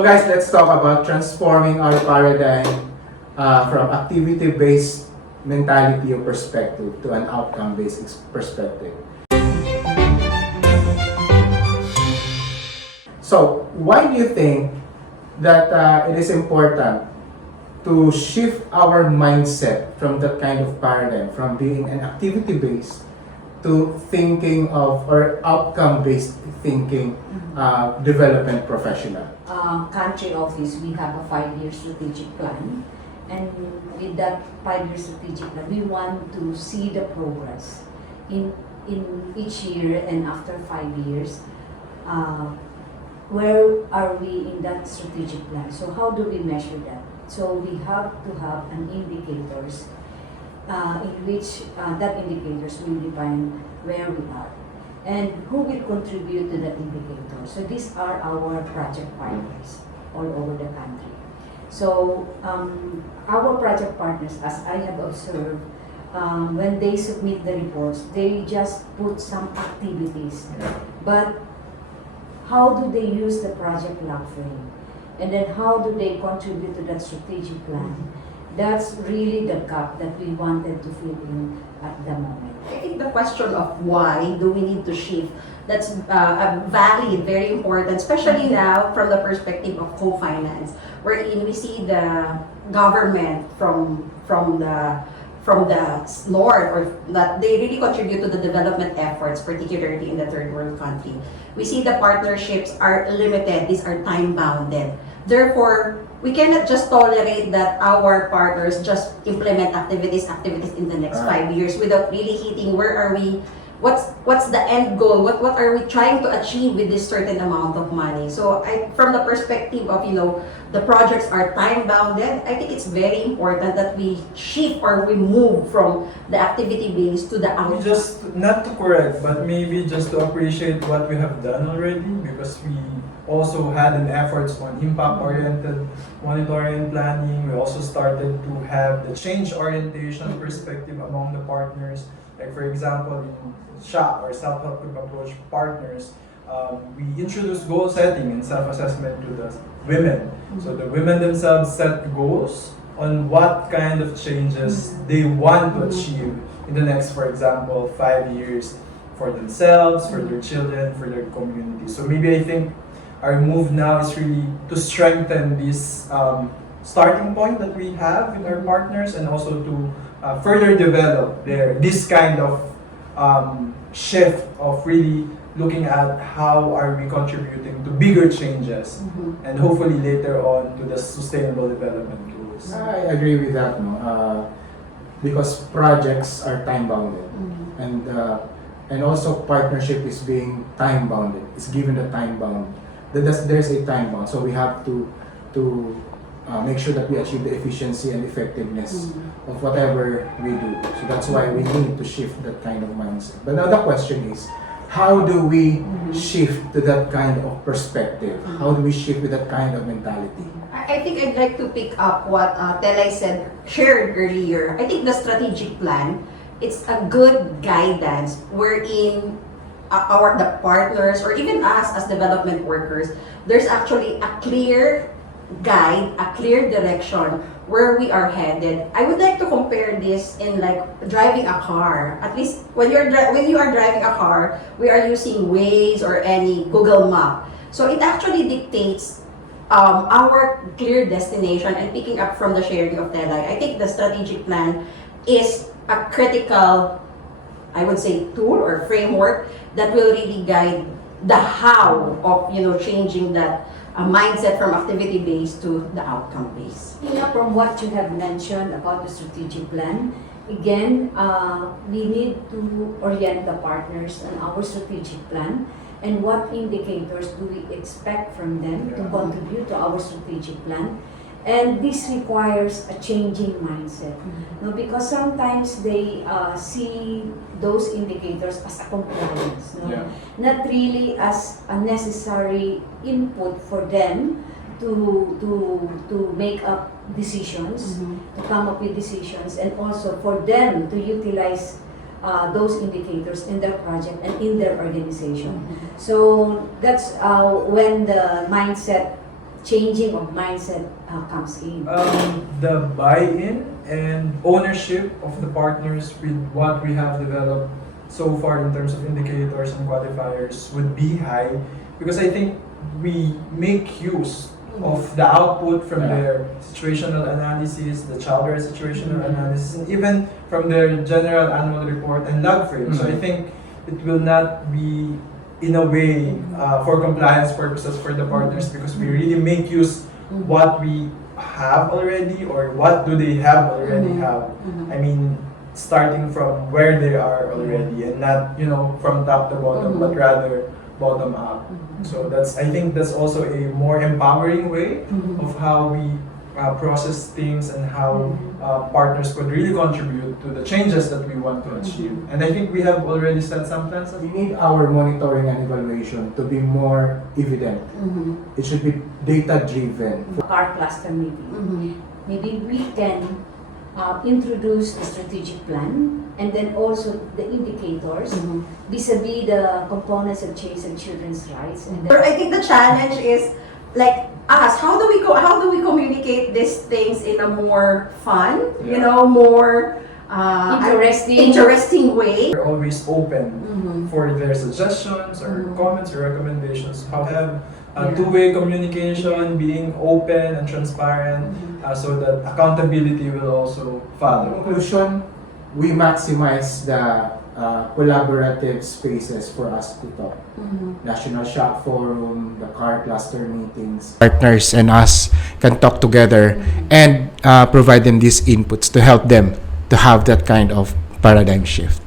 So guys, let's talk about transforming our paradigm from activity-based mentality or perspective to an outcome-based perspective. So, why do you think that it is important to shift our mindset from that kind of paradigm, from being an activity-based to thinking of or outcome-based thinking development professional? Country office, we have a 5-year strategic plan. And with that 5-year strategic plan, we want to see the progress in each year, and after 5 years, where are we in that strategic plan? So how do we measure that? So we have to have an indicators in which that indicators will define where we are and who will contribute to that indicator. So these are our project partners all over the country. So our project partners, as I have observed, when they submit the reports, they just put some activities. But how do they use the project log frame? And then how do they contribute to that strategic plan? That's really the gap that we wanted to fill in at the moment. I think the question of why do we need to shift, that's valid, very important, especially now from the perspective of co-finance, wherein we see the government from the north, or that they really contribute to the development efforts, particularly in the third world country. We see the partnerships are limited, these are time bounded. Therefore, we cannot just tolerate that our partners just implement activities in the next 5 years without really hitting where are we, what's the end goal, what are we trying to achieve with this certain amount of money. So from the perspective of, the projects are time bounded, I think it's very important that we shift or we move from the activity base to the outcome. Just not to correct, but maybe just to appreciate what we have done already, because we also had an efforts on impact-oriented monitoring and planning. We also started to have the change orientation perspective among the partners. Like for example, in SHA or self-help group approach partners, we introduced goal setting and self-assessment to the women. So the women themselves set goals on what kind of changes they want to achieve in the next, for example, 5 years for themselves, for their children, for their community. So maybe I think our move now is really to strengthen this starting point that we have with our partners, and also to further develop this kind of shift of really looking at how are we contributing to bigger changes, and hopefully later on to the sustainable development goals. I agree with that, no? Because projects are time bounded, and also partnership is being time bounded. It's given the time bound. There's a time bound, so we have to make sure that we achieve the efficiency and effectiveness of whatever we do. So that's why we need to shift that kind of mindset. But now the question is, how do we shift to that kind of perspective? How do we shift with that kind of mentality? I think I'd like to pick up what Telay shared earlier. I think the strategic plan, it's a good guidance wherein the partners, or even us as development workers, there's actually a clear guide, a clear direction where we are headed. I would like to compare this in like driving a car. At least when you are driving a car, we are using Waze or any Google map. So it actually dictates our clear destination. And picking up from the sharing of Telay, I think the strategic plan is a critical, I would say, tool or framework that will really guide the how of changing that mindset from activity-based to the outcome-based. From what you have mentioned about the strategic plan, again, we need to orient the partners on our strategic plan and what indicators do we expect from them to contribute to our strategic plan. And this requires a changing mindset, no? Because sometimes they see those indicators as a compliance, no? Not really as a necessary input for them to make up decisions, to come up with decisions, and also for them to utilize those indicators in their project and in their organization. So that's when the mindset changing of mindset comes in? The buy-in and ownership of the partners with what we have developed so far in terms of indicators and qualifiers would be high, because I think we make use of the output from Yeah. their situational analysis, the child rights situational analysis, and even from their general annual report and log frame. So I think it will not be in a way for compliance purposes for the partners, because we really make use what we have already, or what do they have already have. I mean, starting from where they are already, and not, you know, from top to bottom, but rather bottom up. So I think that's also a more empowering way of how we process things, and how partners could really contribute to the changes that we want to achieve. And I think we have already set some plans. We need our monitoring and evaluation to be more evident. It should be data-driven. Car cluster meeting. Maybe we can introduce the strategic plan, and then also the indicators vis-a-vis the components of change and children's rights. And then, I think the challenge is like us. How do we communicate these things in a more fun, you know, more interesting way? We're always open for their suggestions or comments or recommendations. How to have two-way communication, being open and transparent, so that accountability will also In follow. conclusion, we maximize the collaborative spaces for us to talk. National Shop Forum, the car cluster meetings. Partners and us can talk together and provide them these inputs to help them to have that kind of paradigm shift.